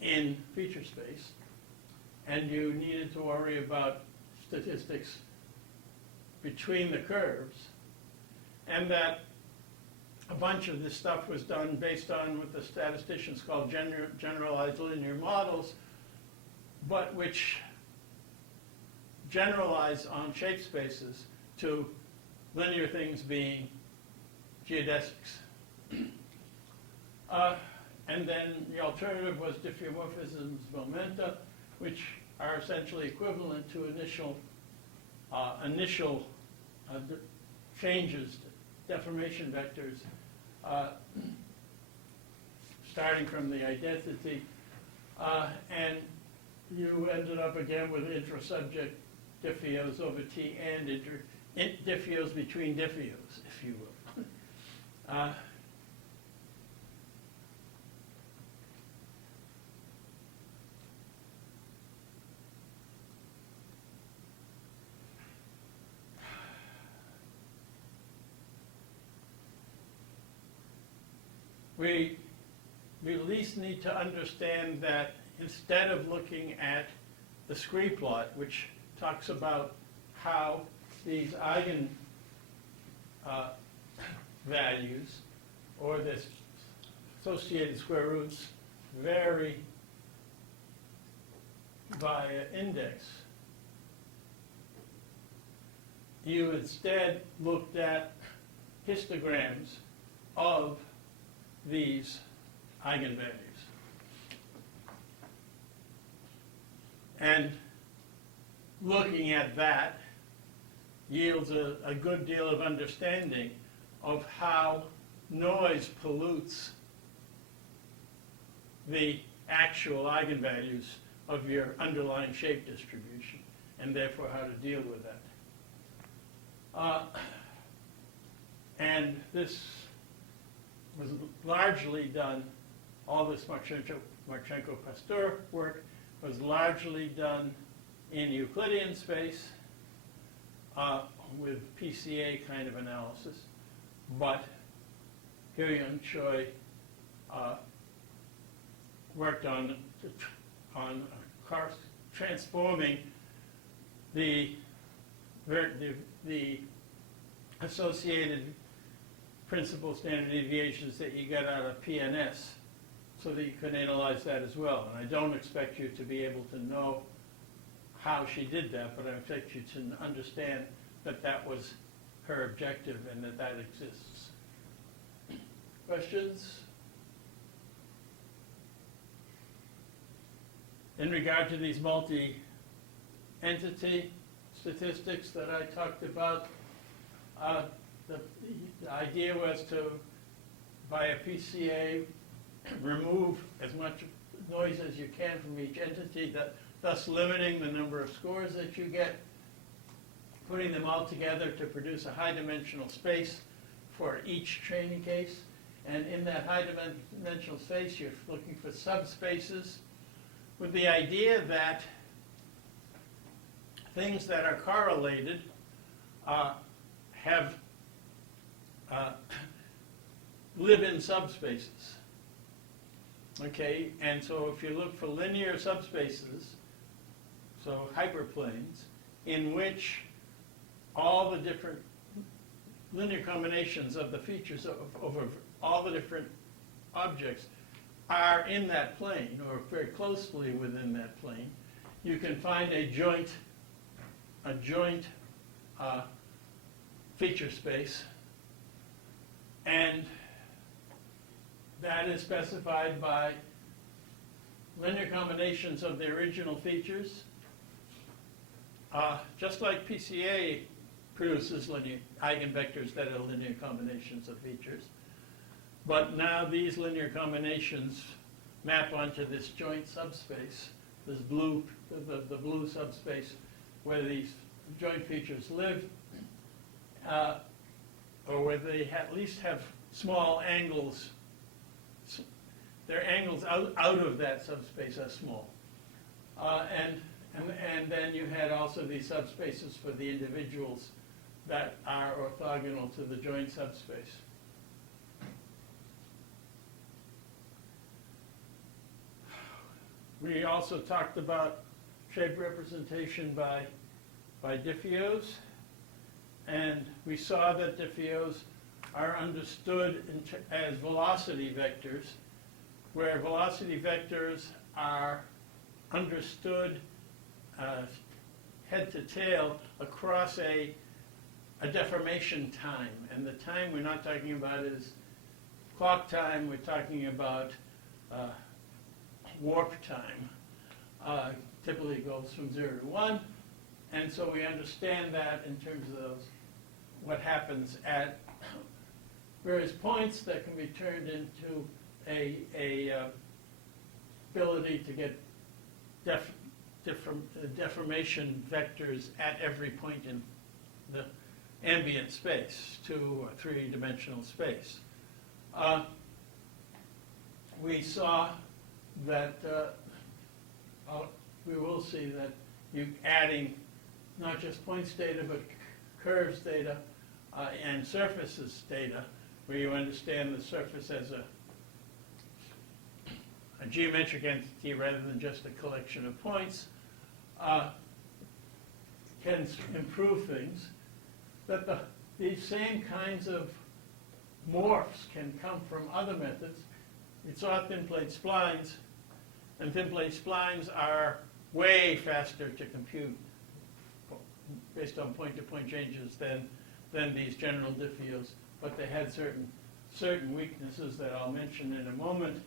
in feature space, and you needed to worry about statistics between the curves, and that a bunch of this stuff was done based on what the statisticians call generalized linear models, but which generalize on shape spaces to linear things being geodesics. And then the alternative was diffeomorphisms momenta, which are essentially equivalent to initial changes, deformation vectors, starting from the identity. And you ended up again with intrasubject diffeos over T and diffeos between diffeos, if you will. We at least need to understand that instead of looking at the scree plot, which talks about how these eigen values or the associated square roots vary via index, you instead looked at histograms of these eigenvalues. And looking at that yields a good deal of understanding of how noise pollutes the actual eigenvalues of your underlying shape distribution, and therefore how to deal with that. And this was largely done, all this Marchenko-Pasteur work was largely done in Euclidean space with PCA kind of analysis, but Hyun Choi worked on transforming the associated principal standard deviations that you get out of PNS so that you can analyze that as well. And I don't expect you to be able to know how she did that, but I expect you to understand that that was her objective and that that exists. Questions? In regard to these multi-entity statistics that I talked about, the idea was to, via PCA, remove as much noise as you can from each entity, thus limiting the number of scores that you get, putting them all together to produce a high-dimensional space for each training case. And in that high-dimensional space, you're looking for subspaces with the idea that things that are correlated live in subspaces. Okay, and so if you look for linear subspaces, so hyperplanes, in which all the different linear combinations of the features of all the different objects are in that plane, or very closely within that plane, you can find a joint feature space, and that is specified by linear combinations of the original features, just like PCA produces linear eigenvectors that are linear combinations of features. But now these linear combinations map onto this joint subspace, this blue, the blue subspace where these joint features live, or where they at least have small angles. Their angles out of that subspace are small. And then you had also these subspaces for the individuals that are orthogonal to the joint subspace. We also talked about shape representation by diffeos, and we saw that diffeos are understood as velocity vectors, where velocity vectors are understood head to tail across a deformation time. And the time we're not talking about is clock time, we're talking about warp time typically goes from 0 to 1, and so we understand that in terms of those, what happens at various points that can be turned into a ability to get deformation vectors at every point in the ambient space, 2 or 3-dimensional space. We saw that, we will see that you adding not just points data, but curves data and surfaces data, where you understand the surface as a geometric entity rather than just a collection of points, can improve things. That these same kinds of morphs can come from other methods. We saw thin plate splines, and thin plate splines are way faster to compute based on point-to-point changes than these general diffeos, but they had certain weaknesses that I'll mention in a moment.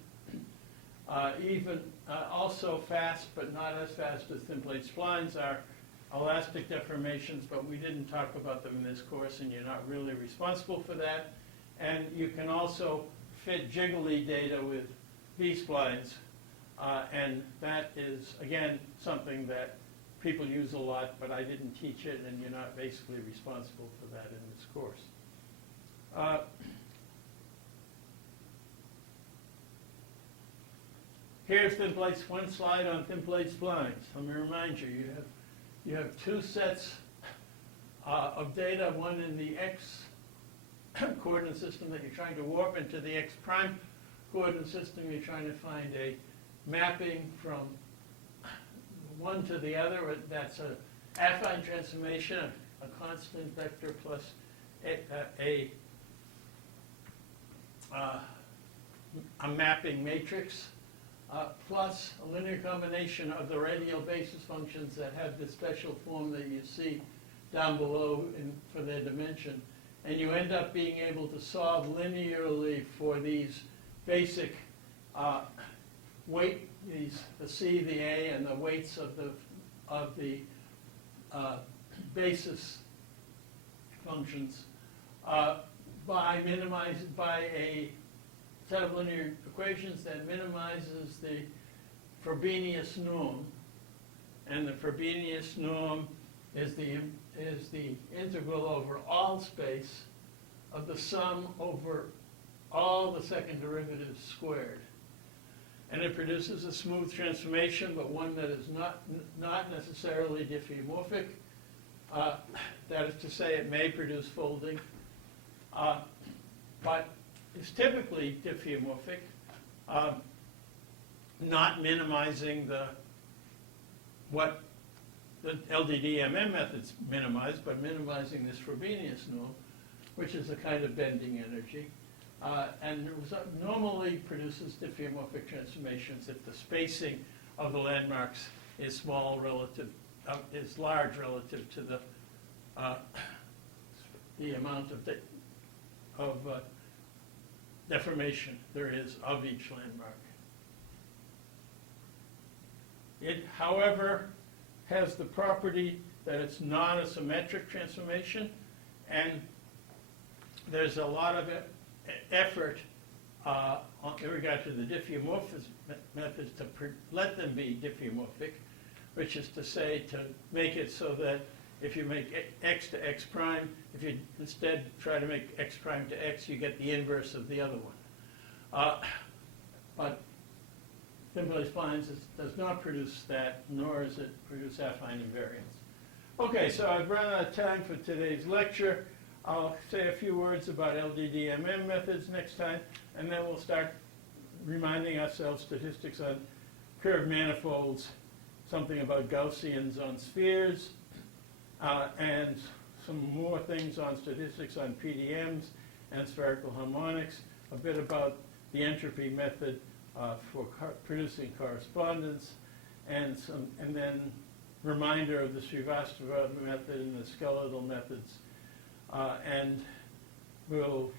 Also fast, but not as fast as thin plate splines, are elastic deformations, but we didn't talk about them in this course, and you're not really responsible for that. And you can also fit jiggly data with B-splines, and that is, again, something that people use a lot, but I didn't teach it, and you're not basically responsible for that in this course. Here's thin plates, one slide on thin plate splines. Let me remind you, you have 2 sets of data, one in the X coordinate system that you're trying to warp into the X prime coordinate system. You're trying to find a mapping from one to the other. That's a affine transformation, a constant vector plus a mapping matrix, plus a linear combination of the radial basis functions that have the special form that you see down below for their dimension. And you end up being able to solve linearly for these basic weight, the C, the A, and the weights of the basis functions by a set of linear equations that minimizes the Frobenius norm, and the Frobenius norm is the integral over all space of the sum over all the second derivatives squared. And it produces a smooth transformation, but one that is not necessarily diffeomorphic. That is to say, it may produce folding, but is typically diffeomorphic, not minimizing what the LDDMM methods minimize, but minimizing this Frobenius norm, which is a kind of bending energy, and normally produces diffeomorphic transformations if the spacing of the landmarks is is large relative to the amount of deformation there is of each landmark. It, however, has the property that it's not a symmetric transformation, and there's a lot of effort in regard to the diffeomorphism methods to let them be diffeomorphic, which is to say to make it so that if you make x to x prime, if you instead try to make x prime to x, you get the inverse of the other one. But thin plate splines does not produce that, nor does it produce affine invariance. Okay, so I've run out of time for today's lecture. I'll say a few words about LDDMM methods next time, and then we'll start reminding ourselves statistics on curved manifolds, something about Gaussians on spheres, and some more things on statistics on PDMs and spherical harmonics, a bit about the entropy method for producing correspondence, and then reminder of the Srivastava method and the skeletal methods, and we'll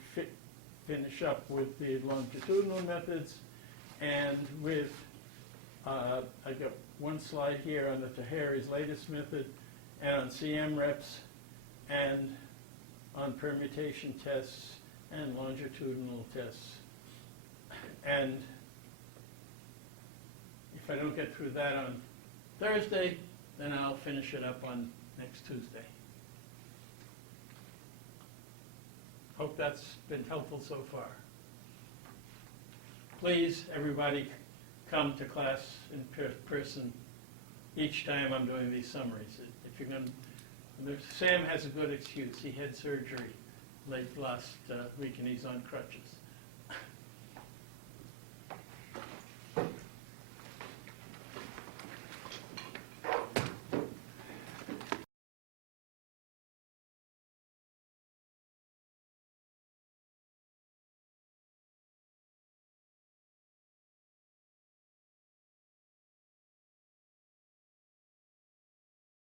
finish up with the longitudinal methods, and with, I got one slide here on the Taheri's latest method, and on CM reps, and on permutation tests and longitudinal tests. And if I don't get through that on Thursday, then I'll finish it up on next Tuesday. Hope that's been helpful so far. Please, everybody, come to class in person each time I'm doing these summaries. If you're going to, Sam has a good excuse. He had surgery late last week and he's on crutches.